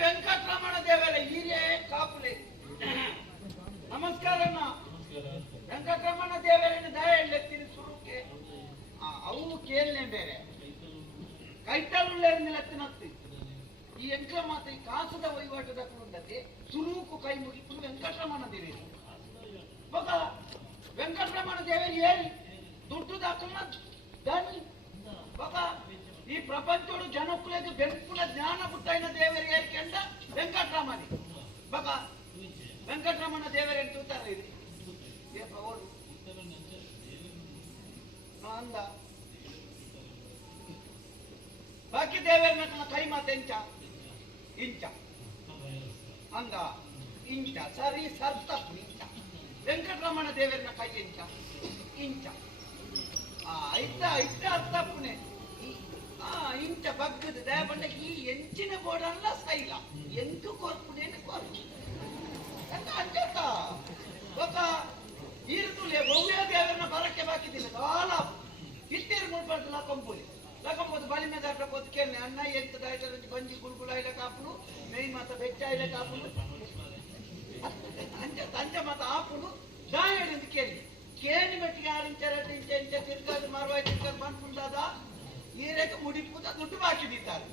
ವೆಂಕಟರಮಣ ದೇವರ ಹಿರಿಯ ಕಾಪುಲೆ ನಮಸ್ಕಾರ ವೆಂಕಟರಮಣ ದೇವರನ್ನ ದಯೆತ್ತೀನಿ ಸುರುಕೆ ಅವು ಕೇಳನೆ ಬೇರೆ ಕೈತರುಳ್ಳೆತ್ತಿನತ್ತಿ ಈ ಎಂಕ್ಲ ಮಾತ ಈ ಕಾಸದ ವಹಿವಾಟು ದಕ್ಕುಂಡತೆ ಸುರುಕು ಕೈ ಮುಗಿತು ವೆಂಕಟರಮಣ ದೇವರು ಬಗ ವೆಂಕಟರಮಣ ದೇವರು ಏರಿ ದುಡ್ಡು ದಾಖಲ ಧನಿ ಬಗ ಈ ಪ್ರಪಂಚೋಡು ಜನಕ್ಕೂಲೆಗೆ ಬೆಂಕುಲ ಜ್ಞಾನ ಬುಟ್ಟೈನ ದೇವರು ಏರ್ಕೆಂಡ ವೆಂಕಟರಮಣಿ ಬಗ ವೆಂಕಟರಮಣ ದೇವರೇನು ತೂತಾರ ಇದೆ ಓಡು ಅಂದ ಬಾಕಿ ದೇವರ ಕೈ ಮಾತೆ ಇಂಚ ಅಂದ ಇಂಚ ಸರಿ ಸರ್ತ ಇಂಚ ವೆಂಕಟರಮಣ ದೇವರ ಕೈ ಇಂಚ ಐತ ಅರ್ಥಪ್ಪುನೆ ಇಂಚ ಬಗ್ಗದ ದಯಪಂಡಕ್ಕೆ ಈ ಎಂಚಿನ ಬೋಡಲ್ಲ ಸೈಲ ಎಂಟು ಕೊರ್ಪುನೇನು ಕೊರ್ಪು ಅಂಚಟ ఒక ఈరుతులే భవ్య దేవరన బరకే బాకిదిల చాలా ఇట్టేరు ముల్పడల కంపులి లకంపోతే బలి మీద అట్లా పొత్తుకెళ్ళి అన్న ఎంత దాయిట నుంచి బంజి గుల్గులైల కాపులు మెయి మత బెచ్చాయిల కాపులు అంచ మత ఆపులు దాయడు ఎందుకెళ్ళి కేని బట్టి ఆరించారంటే ఇంచ తిరగాదు మరవై తిరగాదు పనుకుందా ఈ రేఖ ముడిపుతా దుడ్డు బాకి తీస్తారు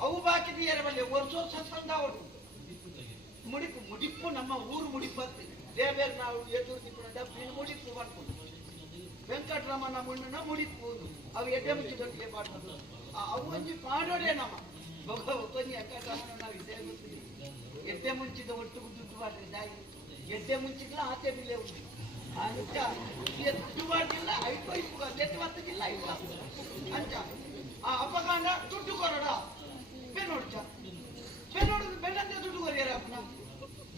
అవు బాకి తీయరు వాళ్ళు ವರ್ಷೋ ಸತ್ಸಂದಾವಡು ಮುಡಿಪು ನಮ್ಮ ಊರು ಮುಡಿಪತ್ತು ದೇವೇರ್ ನಾವು ಎದುರು ತಿಳ್ಕೊಂಡ ಮುಡಿಪು ಮಾಡ್ಕೊಂಡು ವೆಂಕಟರಮಣ ಮುಣ್ಣ ಮುಡಿಪು ಅವು ಎಡ್ಡೆ ಮುಂಚೆ ಗಂಟೆ ಮಾಡ್ಕೊಂಡು ಅವು ಒಂಜಿ ಪಾಡೋಡೆ ನಮ್ಮ ಕೊಂಚ ವೆಂಕಟರಮಣ ನಾವು ಇದ್ದೇ ಗೊತ್ತಿಲ್ಲ ಎಡ್ಡೆ ಮುಂಚಿದ ಒಟ್ಟು ದುಡ್ಡು ಮಾಡ್ರಿ ದಾಯಿ ಎಡ್ಡೆ ಮುಂಚಿಲ್ಲ ಆತೆ ಬಿಲ್ಲೆ ಉಂಟು ಅಂಚ ದುಡ್ಡು ಮಾಡಿಲ್ಲ ಐದು ವಯಸ್ಸು ಎಟ್ಟು ಬರ್ತದಿಲ್ಲ ಐದು ಅಂಚ ಅಪ್ಪಗಾಂಡ ದುಡ್ಡು ಕೊರಡ ಬೆನ್ನೋಡ್ಚ ಬೆನ್ನೋಡುದು ಬೆನ್ನಂತೆ ದುಡ್ಡು ಕೊರಿಯಾರ ಅಪ್ಪನ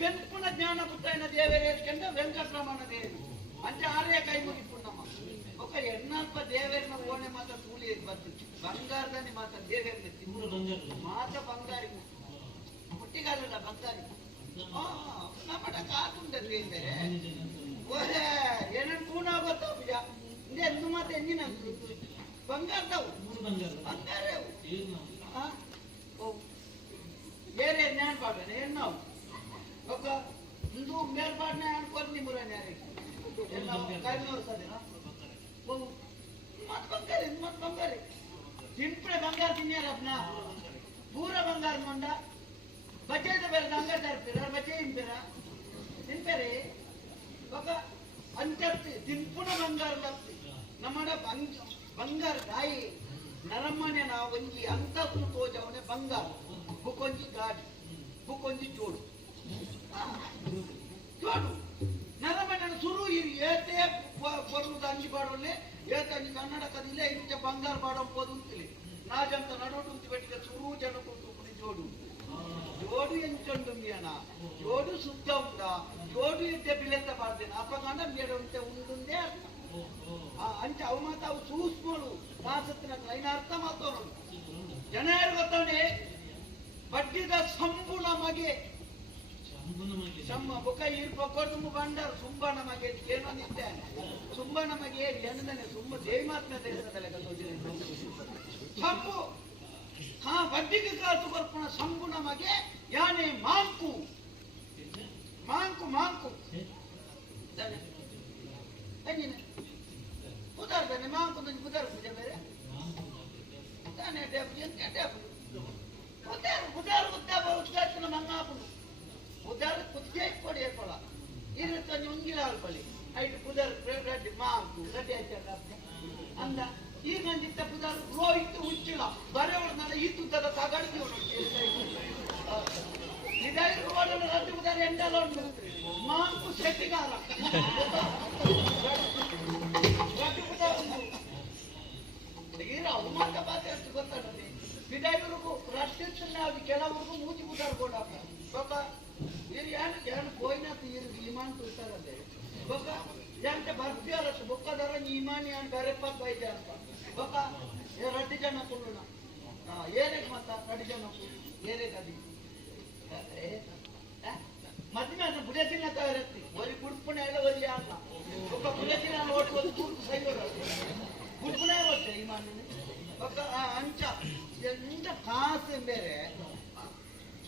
ಬೆನ್ಪುನ ಜ್ಞಾನ ಪುಟ್ಟೈನ ದೇವರೇರ್ಕೆಂಡ ವೆಂಕಟರಮಣ ದೇವರು ಅಂಚ ಆರ್ಯ ಕೈ ಮುಗಿಪುಣ್ಣಮ್ಮ ఒక ఎన్నల్ప దేవేరిన ఓనే మాత కూలి బతు బంగారదని మాత దేవేరిన తిమ్ముడు మాత బంగారి పుట్టిగాల బంగారి ನಮ್ಮಡ ಕಾಕುಂಡದ್ದು ಎಂದರೆ ಓಹೇ ಏನನ್ ಪೂನಾ ಗೊತ್ತಾಗ ಇಂದೆ ಎಂದು ಮಾತ ಎಂದಿನ ಬಂಗಾರದವು ಬಂಗಾರವು ಬೇರೆ ಜ್ಞಾನ ಪಾಡನೆ ಎನ್ನವು ఒక ఇందు మేర్పాడనే అనుకోని నిమురని అరే ఎన్న కైనోర్ సదేనా ఓ మత్ బంగారే దింపే బంగారు తిన్నారు అప్నా పూరా బంగారు మొండ బడ్జెట్ ಬೇರೆ బంగారు తరపిరా బడ్జెట్ ఇంపేరా తింపేరే ఒక అంతర్తి దింపున బంగారు లప్తి నమ్మడ బంగారు గాయి నరమ్మనే నా వంజಿ ಅಂತಸ್ತು ತೋಜವನೆ ಬಂಗಾರ ಬುಕೊಂಜಿ ಗಾಡಿ ಬುಕೊಂಜಿ ಜೋಡು చూడు నరమైన సురు ఏతే పొరుగు దంచి పాడలే ఏతంచి కన్నడ కదిలే ఇంచ బంగారు పాడం పొదుంతులే నాజంత నడుంటి పెట్టిన సురు జనకుంటుంది జోడు జోడు ఎంచుంటుంది అన్న జోడు శుద్ధ ఉందా జోడు ఇంటే బిల్లెత్త పాడుతుంది అప్పగానే మీరు ఉంటే ఉంటుందే అంచ అవమాత అవి చూసుకోడు కాసత్తిన అయిన అర్థం అవుతాను జనాలు ಗೊತ್ತಾನೆ ಬಡ್ಡಿದ ಸಂಬುಳ ಮಗೆ ಸಮ್ಮ ಬೊಕ ಇರ್ಪ ಕೊಡುಮು ಬಂಡಾರ ಸುಂಬ ನಮಗೆ ಏನೋ ನಿದ್ದೆ ಸುಂಬ ನಮಗೆ ಎಂದನೆ ಸುಂಬ ದೇವಿ ಮಾತ್ಮ ದೇಶದಲ್ಲ ಸಂಬು ಹಾ ಬಡ್ಡಿಗೆ ಕಾಸು ಕೊರ್ಪಣ ಸಂಬು ನಮಗೆ ಯಾನೆ ಮಾಂಕು ಮಾಂಕು ಮಾಂಕು ಉದಾರ್ದಾನೆ ಮಾಂಕು ಉದಾರ್ ಪೂಜೆ ಬೇರೆ ತಾನೇ ಡೇಪು ಎಂತ ಡೇಪು ಉದಾರು ಉದ್ದಾರ ಮಂಗಾಪುಡು ಉದಾರ ಕುದಿಗೆ ಕೊಡಿ ಏರ್ಪಡ ಇರುತ್ತ ಉಂಗಿಲ ಅಲ್ಪಲಿ ಐದು ಪುದರ್ ರೆಡ್ಡಿ ಮಾಂಕು ರೆಡ್ಡಿ ಆಯ್ತಾರ ಅಂದ ಈಗ ನಂದಿತ್ತ ಪುದರ್ ರೋಹಿತ್ ಉಚ್ಚಿಲ ಬರೆಯವಳು ನನ್ನ ಈ ತುತ್ತದ ತಗಡಿಗೆ ಇದಾಗಿ ರೋಡನ್ನು ರದ್ದು ಪುದರ್ ಎಂಡೆಲ್ಲ ಉಂಟು ಮಾಂಕು ಸೆಟ್ಟಿಗಾಲ ರದ್ದು ಪುದರ್ ಈಗ ಅವಮಾನ ಬಾಧೆ ಅಷ್ಟು ಗೊತ್ತಾಗುತ್ತೆ ವಿದಾಯವ್ರಿಗೂ ರಾಷ್ಟ್ರೀಯ ಕೆಲವರಿಗೂ ಮೂಜಿ ಪುದರ್ ಕೊಡಪ್ಪ ಬೊಕ್ಕ ಇರು ಯಾನು ಗೋಯ್ನಾಥ ಇರು ಇಮಾನ್ ತೋರ್ತಾರದೆ ಬೊಕ್ಕ यांचे भरती आलं बొక్క ధర इमानी आणि बरेपत पाहिजे असतात बघा हे रड्डी जण कोण ना ये रे माता रड्डी जण ये रे कधी मध्य में बुढ़ेसी ना तयार रहती वरी गुड़ पण यायला वरी आणला बघा बुढ़ेसी ना ओट वरी गुड़ सही हो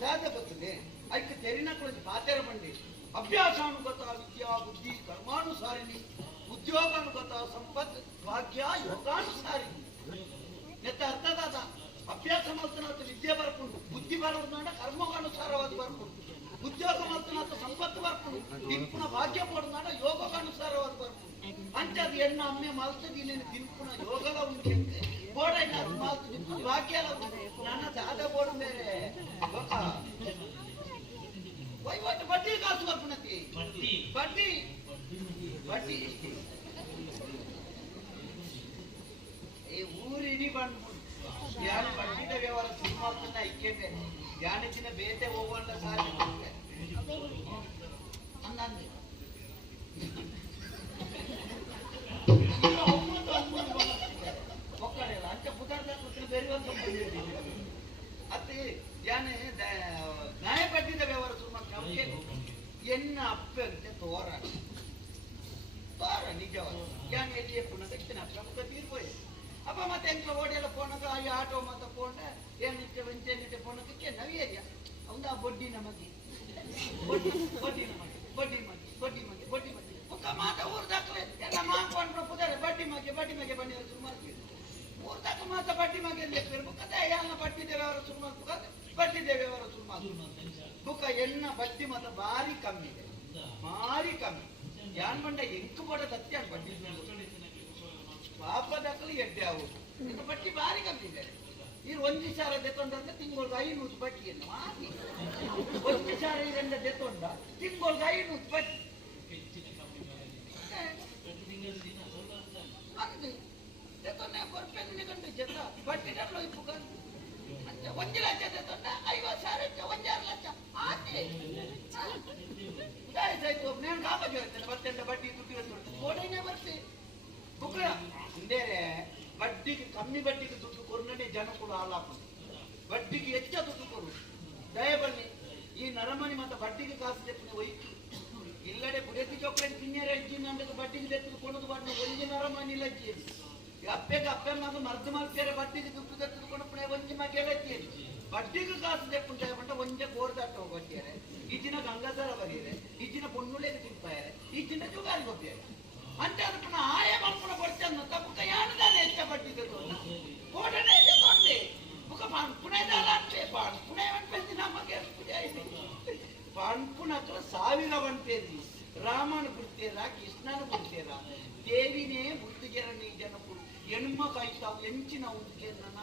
ಸಾಧ್ಯ ಬರ್ತದೆ ಅದಕ್ಕೆ ತೆರಿನಕ್ಕಳು ಪಾತೆರ ಬಂಡಿ ಅಭ್ಯಾಸಾನುಗತ ವಿದ್ಯಾ ಬುದ್ಧಿ ಕರ್ಮಾನುಸಾರಿಣಿ ಉದ್ಯೋಗಾನುಗತ ಸಂಪತ್ ಭಾಗ್ಯ ಯೋಗಾನುಸಾರಿಣಿ ನೆತ್ತ ಅರ್ಥದಾದ ಅಭ್ಯಾಸ ಮಾಡ್ತಾನ ವಿದ್ಯೆ ಬರ್ಕೊಂಡು ಬುದ್ಧಿ ಬರೋದು ಕರ್ಮಗಾನುಸಾರವಾದ ಬರ್ಕೊಂಡು ಉದ್ಯೋಗ ಮಾಡ್ತಾನ ಸಂಪತ್ತು ಬರ್ಕೊಂಡು ದಿನ್ಪುನ ಭಾಗ್ಯ ಪಡೋದಾಡ ಯೋಗಾನುಸಾರವಾದ ಬರ್ಕೊಂಡು ಅಂಚದು ಎನ್ನ ಅಮ್ಮೆ ಮಲ್ತದಿ ದಿನ್ಪುನ ಯೋಗಲ ಉಂಟು ಬೋಡ ಮಾಲ್ತದಿ ಭಾಗ್ಯ ನನ್ನ ದಾದ ಬೋಡ ಬೇರೆ ವಹಿವಾಟು ಬಡ್ಡಿ ಕಾಸು ಬರ್ಪುಣತಿ ಬಡ್ಡಿ ಬಡ್ಡಿ ಈ ಊರಿಡಿ ಬಂದ್ಬಿಡು ಧ್ಯಾನ ಬಡ್ಡಿದ ವ್ಯವಹಾರ ಸಿನಿಮಾಲ್ತನ್ನ ಇಕ್ಕೇಟೆ ಧ್ಯಾನಚಿನ ಬೇತೆ ಹೋಗುವಂತ ಸಾಧ್ಯ ಅನ್ನಂದು ಒಕ್ಕಡೆಲ್ಲ ಅಂಚ ಪುದಾರ್ಥ ಬೇರೆ ಅತ್ತೆ ಧ್ಯಾನ ನ್ಯಾಯ ಬಡ್ಡಿದ ವ್ಯವಹಾರ ಸುಮಾರು ಎನ್ನ ಅಪ್ಪೆ ಅಂತ ತೋರ ನಿಜವಾದ ಧ್ಯಾನ ಎಲ್ಲಿಯೇ ಪುನಃ ದಕ್ಷಿಣ ಪ್ರಮುಖ ತೀರ್ಪೋಯ್ ಅಪ್ಪ ಮತ್ತೆ ಎಂಕ್ಲ ಓಡೆಲ್ಲ ಪೋಣಕ ಈ ಆಟೋ ಮತ್ತೆ ಪೋಂಡ ಏನಿತ್ತೆ ವೆಂಚೆನಿತ್ತೆ ಪೋಣಕಕ್ಕೆ ನವಿಯದ್ಯ ಅವಂದ ಬೊಡ್ಡಿ ನಮಗೆ ಬಡ್ಡಿ ನಮಗೆ ಬಡ್ಡಿ ಮಗೆ ಒಕ್ಕ ಮಾತ ಊರ್ದಾಕ್ಲೆ ಎಲ್ಲ ಮಾಂಕೊಂಡು ಪುದಾರೆ ಬಡ್ಡಿ ಮಗೆ ಬನ್ನಿ ಸುಮಾರು ಊರ್ದಾಕ ಮಾತ ಬಡ್ಡಿ ಮಗೆ ಬುಕ್ಕದ ಎಲ್ಲ ಬಡ್ಡಿ ದೇವರ ಸುಮಾರು ಬುಕ್ಕ ಬಡ್ಡಿ ದೇವರ ಸುಮಾರು ಬುಕ್ಕ ಎನ್ನ ಬಡ್ಡಿ ಮತ ಭಾರಿ ಕಮ್ಮಿ ಇದೆ ಭಾರಿ ಕಮ್ಮಿ ಯಾನ್ ಬಂಡ ಎಂಕು ಬೋಡ ಸತ್ಯ ಬಡ್ಡಿ ಪಾಪ ದಾಖಲು ಎಡ್ಡೆ ಆಗುದು ಬಡ್ಡಿ ಭಾರಿ ಕಮ್ಮಿ ಇದೆ ಇರು ಒಂಜಿ ಸಾರ ದೆತ್ತೊಂಡ್ರೆ ತಿಂಗಳಿಗೆ 500 ಬಡ್ಡಿಯನ್ನು ಹಾಕಿ ಒಂಜಿ ಸಾರ ಇರೆಂಡ ದೆತ್ತೊಂಡ ತಿಂಗಳಿಗೆ 500 ಬಡ್ಡಿ ದೆತ್ತೊಂಡೆ ಕೊರ್ಪೆಂಗನೆ ಕಂಡು ಜತ ಬಡ್ಡಿ ಡಬ್ಲು ಇಪ್ಪು ಅಂಚ 1 ಲಕ್ಷ ದೆತ್ತೊಂಡ 50,000 1 ಲಕ್ಷ ಹಾಕಿ ಆಯ್ತು ನಾನು ಕಾಪಾಜಿ ಹೋಗ್ತೇನೆ ಬರ್ತೇನೆ ಬಡ್ಡಿ ದುಡ್ಡು ಗೋಡೆನೇ ಬರ್ತೆ ಬುಕ್ಕ ಹಿಂದೇರೆ ಬಡ್ಡಿಗೆ ಕಮ್ಮಿ ಬಡ್ಡಿಗೆ ದುಡ್ಡು ಕೊರ್ನೇ ಜನ ಕೂಡ ಹಾಲಾಪ ಬಡ್ಡಿಗೆ ಹೆಚ್ಚ ದುಡ್ಡು ಕೊಡು ದಯ ಬನ್ನಿ ಈ ನರಮನಿ ಮತ್ತೆ ಬಡ್ಡಿಗೆ ಕಾಸು ತೆಪ್ಪನೆ ಒಯ್ತು ಇಲ್ಲಡೆ ಬುಡತಿ ಚೊಕ್ಕಡೆ ತಿನ್ನೇರ ಇಜ್ಜಿನ ಅಂದ್ರೆ ಬಡ್ಡಿಗೆ ತೆತ್ತು ಕೊಡೋದು ಬಣ್ಣ ಒಂಜಿ ನರಮನಿ ಲಜ್ಜಿ ಅಪ್ಪೆ ಮಗ ಮರ್ದು ಮಲ್ಪೇರೆ ಬಡ್ಡಿಗೆ ದುಡ್ಡು ತೆತ್ತುಕೊಂಡು ಪುಣೆ ಒಂಜಿ ಮಗೆ ಲಜ್ಜಿ ಬಡ್ಡಿಗೆ ಕಾಸು ತೆಪ್ಪುಂಟ ಬಂಟ ಒಂಜೆ ಗೋರ್ದಾಟ ಹೋಗ್ತಾರೆ ಈಚಿನ ಗಂಗಾಧರ ಬರೀರೆ ಈಚಿನ ಪೊಣ್ಣುಳೆಗೆ ತಿಂಪಾರೆ ಈಚಿನ ಜುಗಾರಿ ಹೋಗ್ತಾರೆ అంటే అది పున ఆయే బల్పున కొర్చన్న తప్పుక యానదానే ఇష్టపట్టిది కోడనే చెప్తుంది ఒక పన్పునేదాలంటే పన్పునేమంటే నమ్మకే పన్పునక్కడ 1000 వంటేది రామను గుర్తేరా కృష్ణను గుర్తేరా దేవినే బుద్ధిಗೆರ ನೀ ಜನಪು ಹೆಣ್ಮ ಕಾಯ್ತಾವು ಎಂಚಿನ ಉದ್ಕೆ ನನ್ನ